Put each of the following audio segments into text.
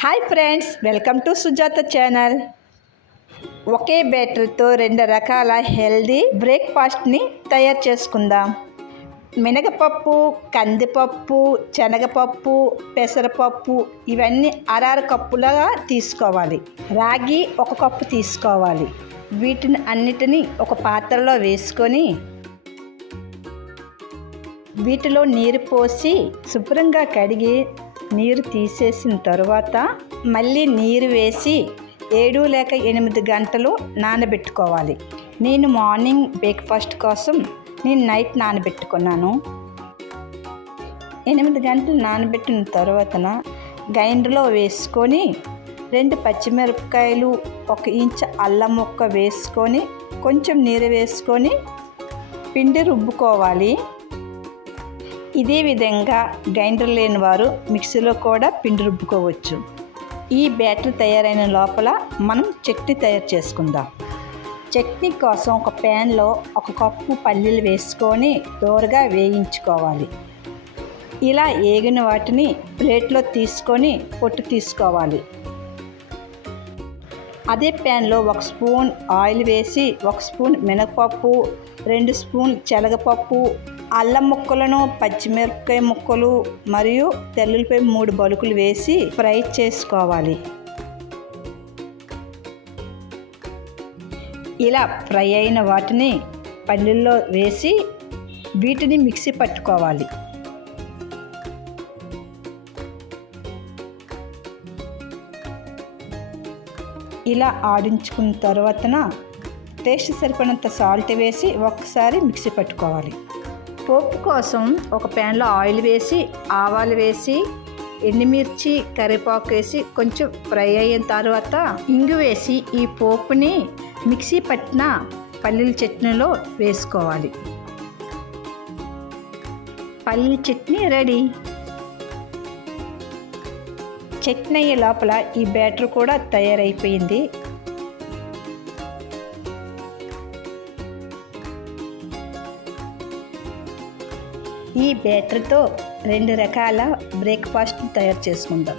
Hi friends, welcome to Sujatha channel. ఒకే బ్యాటరీతో 2 రకాల హెల్దీ బ్రేక్ఫాస్ట్ని తయారు చేసుకుందాం. మినపప్పు, కందిపప్పు, శనగపప్పు, పెసరపప్పు ఇవన్నీ అర కప్పులుగా తీసుకోవాలి. రాగి 1 కప్పు తీసుకోవాలి. వీటిని అన్నిటినీ ఒక పాత్రలో వేసుకొని వీటిలో నీరు పోసి శుభ్రంగా కడిగి నీరు తీసేసిన తర్వాత మళ్ళీ నీరు వేసి 7 లేక 8 గంటలు నానబెట్టుకోవాలి. నేను మార్నింగ్ బ్రేక్ఫాస్ట్ కోసం నైట్ నానబెట్టుకున్నాను. 8 గంటలు నానబెట్టిన తర్వాత గ్రైండర్లో వేసుకొని 2 పచ్చిమిరపకాయలు, 1 ఇంచ్ అల్లం ముక్క వేసుకొని కొంచెం నీరు వేసుకొని పిండి రుబ్బుకోవాలి. ఇదే విధంగా గ్రైండర్ లేని వారు మిక్సీలో కూడా పిండి రుబ్బుకోవచ్చు. ఈ బ్యాటర్ తయారైన లోపల మనం చట్నీ తయారు చేసుకుందాం. చట్నీ కోసం ఒక ప్యాన్లో 1 కప్పు పల్లీలు వేసుకొని దోరగా వేయించుకోవాలి. ఇలా వేగిన వాటిని ప్లేట్లో తీసుకొని పొట్టు తీసుకోవాలి. అదే ప్యాన్లో 1 స్పూన్ ఆయిల్ వేసి 1 స్పూన్ మినపప్పు, 2 స్పూన్ శనగపప్పు, అల్లం ముక్కలను, పచ్చిమిరపకాయ ముక్కలు మరియు తెల్లుల్లిపాయ 3 బలుకులు వేసి ఫ్రై చేసుకోవాలి. ఇలా ఫ్రై అయిన వాటిని పల్లీల్లో వేసి వీటిని మిక్సీ పట్టుకోవాలి. ఇలా ఆడించుకున్న తర్వాత టేస్ట్ సరిపడినంత సాల్ట్ వేసి ఒకసారి మిక్సీ పట్టుకోవాలి. పోపు కోసం ఒక ప్యాన్లో ఆయిల్ వేసి ఆవాలు వేసి ఎండుమిర్చి, కరివేపాకు వేసి కొంచెం ఫ్రై అయిన తర్వాత ఇంగు వేసి ఈ పోపుని మిక్సీ పట్టిన పల్లీల చట్నీలో వేసుకోవాలి. పల్లీల చట్నీ రెడీ. చట్నీ అయ్యే లోపల ఈ బ్యాటర్ కూడా తయారైపోయింది. ఈ బ్యాటర్తో 2 రకాల బ్రేక్ఫాస్ట్ తయారు చేసుకుందాం.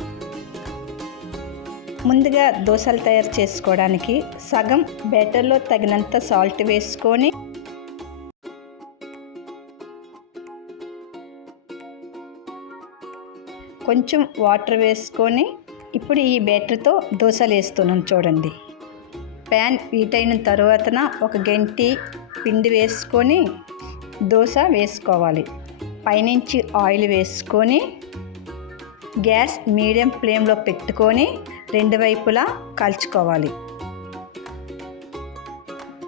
ముందుగా దోశలు తయారు చేసుకోవడానికి సగం బ్యాటర్లో తగినంత సాల్ట్ వేసుకొని కొంచెం వాటర్ వేసుకొని ఇప్పుడు ఈ బ్యాటర్తో దోశలు వేస్తున్నాను చూడండి. ప్యాన్ హీట్ అయిన తర్వాత 1 గంటి పిండి వేసుకొని దోశ వేసుకోవాలి. పైనుంచి ఆయిల్ వేసుకొని గ్యాస్ మీడియం ఫ్లేమ్లో పెట్టుకొని 2 వైపులా కాల్చుకోవాలి.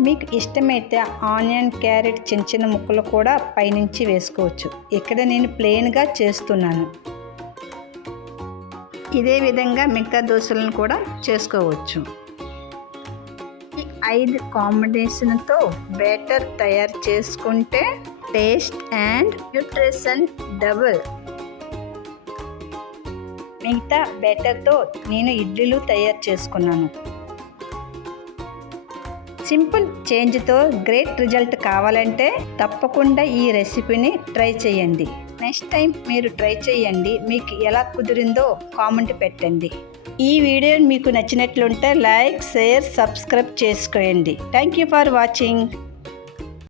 మీకు ఇష్టమైతే ఆనియన్, క్యారెట్ చిన్న చిన్న ముక్కలు కూడా పైనుంచి వేసుకోవచ్చు. ఇక్కడ నేను ప్లెయిన్గా చేస్తున్నాను. ఇదే విధంగా మిగతా దోశలను కూడా చేసుకోవచ్చు. ఈ 5 కాంబినేషన్తో బ్యాటర్ తయారు చేసుకుంటే టేస్ట్ అండ్ న్యూట్రిషన్ డబుల్. మిగతా బ్యాటర్తో నేను ఇడ్లీలు తయారు చేసుకున్నాను. సింపుల్ చేంజ్తో గ్రేట్ రిజల్ట్ కావాలంటే తప్పకుండా ఈ రెసిపీని ట్రై చేయండి. నెక్స్ట్ టైం మీరు ట్రై చేయండి. మీకు ఎలా కుదిరిందో కామెంట్ పెట్టండి. ఈ వీడియో మీకు నచ్చినట్లుంటే లైక్, షేర్, సబ్స్క్రైబ్ చేసుకోండి. Thank you for watching.